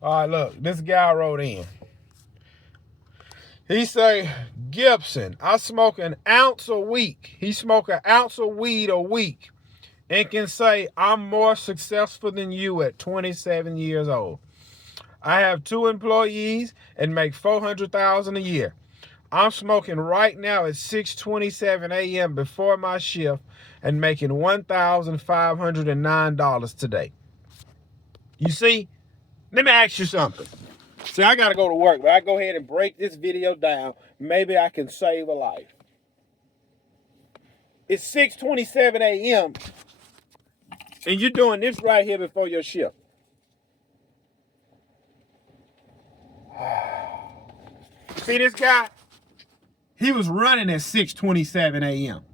All right, look, this guy wrote in. He say, Gibson, I smoke an ounce a week. He smoke an ounce of weed a week and can say, I'm more successful than you at 27 years old. I have 2 employees and make $400,000 a year. I'm smoking right now at 6:27 a.m. before my shift and making $1,509 today. You see, let me ask you something. See, I got to go to work, but I go ahead and break this video down. Maybe I can save a life. It's 6:27 a.m. and you're doing this right here before your shift. See this guy? He was running at 6:27 a.m.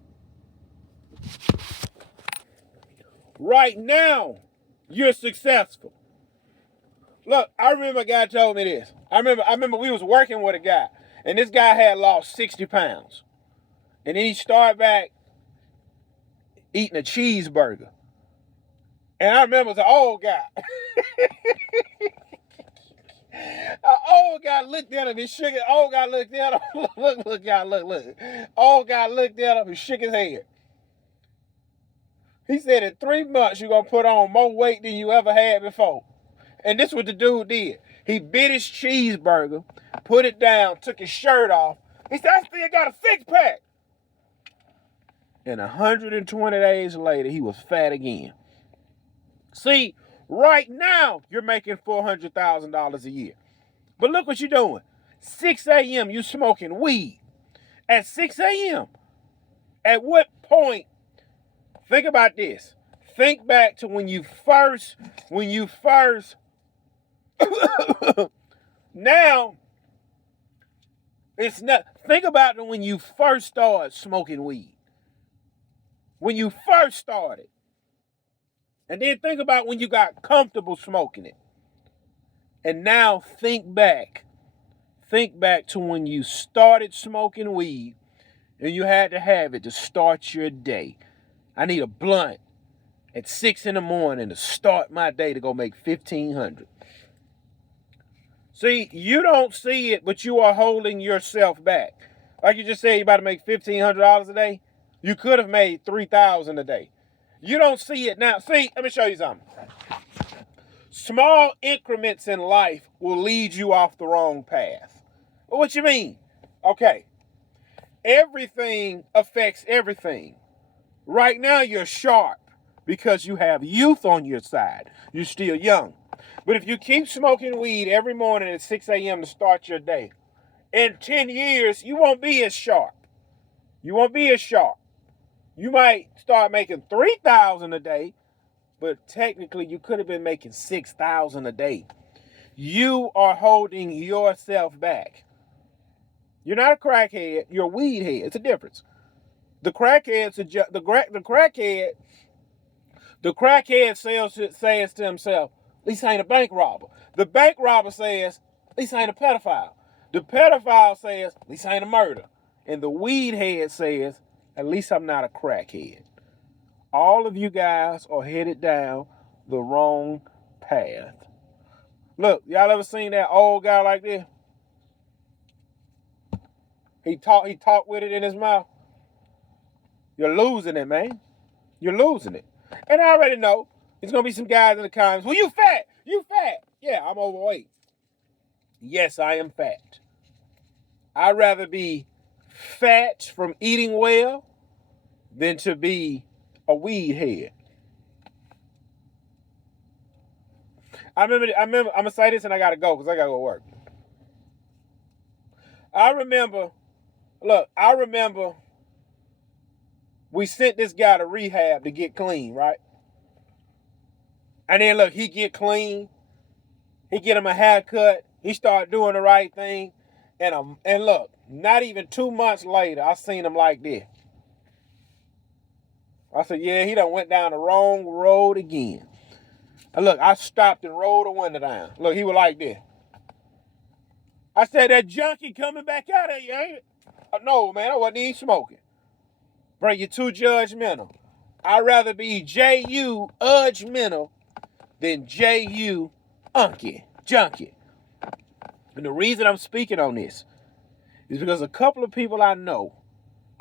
Right now, you're successful. Look, I remember a guy told me this. I remember we was working with a guy, and this guy had lost 60 pounds. And then he started back eating a cheeseburger. And I remember it was an old guy. An old guy looked at him and shook it. Old guy looked at him. Look, guy, look. Old guy looked at him and shook his head. He said in 3 months you're going to put on more weight than you ever had before. And this is what the dude did. He bit his cheeseburger, put it down, took his shirt off. He said, I still got a 6-pack. And 120 days later, he was fat again. See, right now, you're making $400,000 a year. But look what you're doing. 6 a.m., you smoking weed. At 6 a.m., at what point, think about this. Think back to when you first, now, it's not, think about it when you first started smoking weed. When you first started. And then think about when you got comfortable smoking it. And now think back to when you started smoking weed and you had to have it to start your day. I need a blunt at 6 in the morning to start my day to go make $1,500. See, you don't see it, but you are holding yourself back. Like you just said, you about to make $1,500 a day. You could have made $3,000 a day. You don't see it now. See, let me show you something. Small increments in life will lead you off the wrong path. Well, what you mean? Okay. Everything affects everything. Right now, you're sharp because you have youth on your side. You're still young. But if you keep smoking weed every morning at 6 a.m. to start your day, in 10 years, you won't be as sharp. You won't be as sharp. You might start making $3,000 a day, but technically you could have been making $6,000 a day. You are holding yourself back. You're not a crackhead, you're a weed head. It's a difference. The crackhead says to himself, at least I ain't a bank robber. The bank robber says, at least I ain't a pedophile. The pedophile says, at least I ain't a murderer. And the weed head says, at least I'm not a crackhead. All of you guys are headed down the wrong path. Look, y'all ever seen that old guy like this? He talk with it in his mouth. You're losing it, man. You're losing it. And I already know there's going to be some guys in the comments, well, you fat. You fat. Yeah, I'm overweight. Yes, I am fat. I'd rather be fat from eating well than to be a weed head. I remember, I'm going to say this and I got to go because I got to go to work. I remember we sent this guy to rehab to get clean, right? And then look, he get clean. He get him a haircut. He start doing the right thing. And look, not even 2 months later, I seen him like this. I said, yeah, he done went down the wrong road again. And look, I stopped and rolled the window down. Look, he was like this. I said, that junkie coming back out of you, ain't it? No, man, I wasn't even smoking. Bro, you're too judgmental. I'd rather be J.U. judgmental than J.U. unky. Junkie. And the reason I'm speaking on this is because a couple of people I know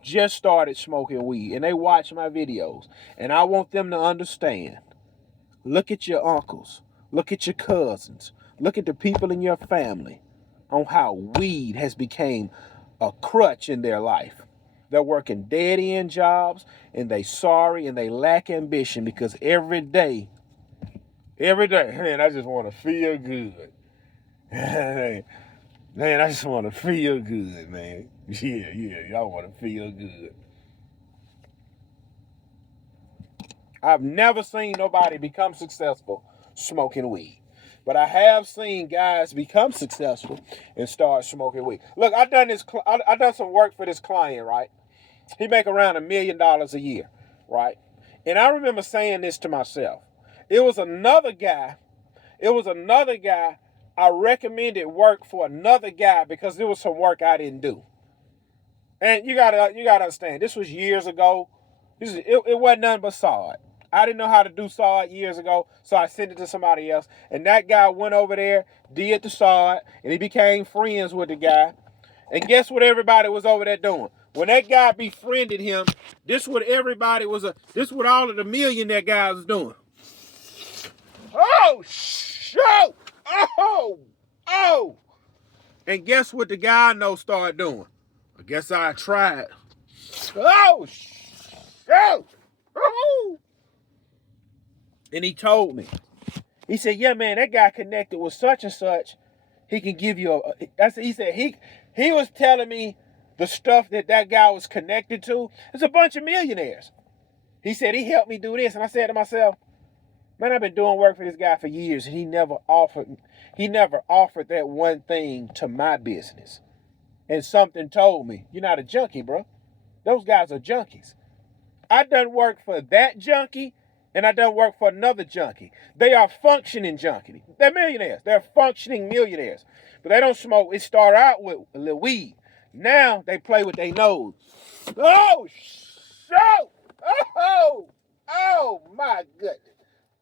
just started smoking weed and they watch my videos. And I want them to understand. Look at your uncles. Look at your cousins. Look at the people in your family on how weed has become a crutch in their life. They're working dead-end jobs and they sorry and they lack ambition because every day, man, I just want to feel good. Man, I just want to feel good, man. Yeah, y'all want to feel good. I've never seen nobody become successful smoking weed. But I have seen guys become successful and start smoking weed. Look, I done some work for this client, right? He make around $1 million a year, right? And I remember saying this to myself. It was another guy I recommended work for another guy because there was some work I didn't do. And you gotta understand, this was years ago. It wasn't nothing but sod. I didn't know how to do sod years ago, so I sent it to somebody else. And that guy went over there, did the sod, and he became friends with the guy. And guess what everybody was over there doing? When that guy befriended him, this what all of the millionaire guys was doing. Oh, shoot! Oh! And guess what the guy I know started doing? I guess I tried. Oh, shoot! Oh! And he told me. He said, yeah, man, that guy connected with such and such. He can give you he said he was telling me the stuff that guy was connected to. It's a bunch of millionaires. He said he helped me do this. And I said to myself, man, I've been doing work for this guy for years. And he never offered that one thing to my business. And something told me, you're not a junkie, bro. Those guys are junkies. I done work for that junkie and I done work for another junkie. They are functioning junkies. They're millionaires. They're functioning millionaires. But they don't smoke. It start out with a little weed. Now they play with their nose. Oh, shoot! Oh, my goodness.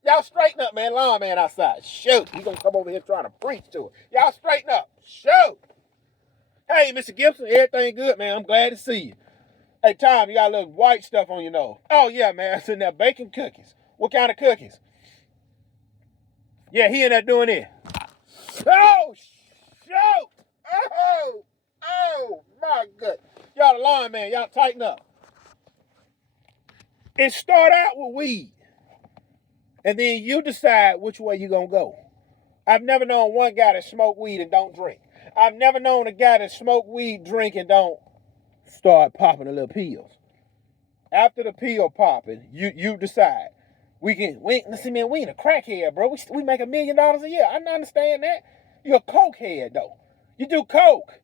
Y'all straighten up, man. Lawn man outside. Shoot. He's going to come over here trying to preach to it. Y'all straighten up. Shoot. Hey, Mr. Gibson, everything good, man? I'm glad to see you. Hey, Tom, you got a little white stuff on your nose. Oh, yeah, man. It's in there baking cookies. What kind of cookies? Yeah, he in there doing it. Oh, shoot. Oh, my goodness. Y'all the lawn man. Y'all tighten up. It start out with weed. And then you decide which way you're going to go. I've never known one guy that smoke weed and don't drink. I've never known a guy that smoke weed, drink, and don't start popping the little pills. After the pill popping, you decide. We ain't a crackhead, bro. We make $1 million a year. I understand that. You're a cokehead, though. You do coke.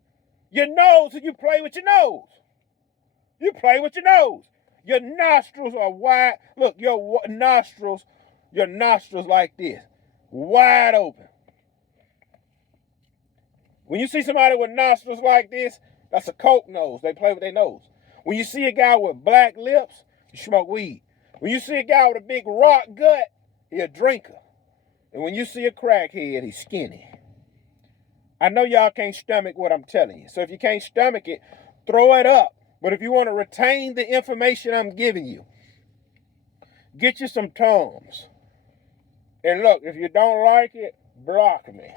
Your nose, and you play with your nose. You play with your nose. Your nostrils are wide. Look, your nostrils like this. Wide open. When you see somebody with nostrils like this, that's a coke nose. They play with their nose. When you see a guy with black lips, you smoke weed. When you see a guy with a big rock gut, he a drinker. And when you see a crackhead, he's skinny. I know y'all can't stomach what I'm telling you. So if you can't stomach it, throw it up. But if you want to retain the information I'm giving you, get you some Tums. And look, if you don't like it, block me.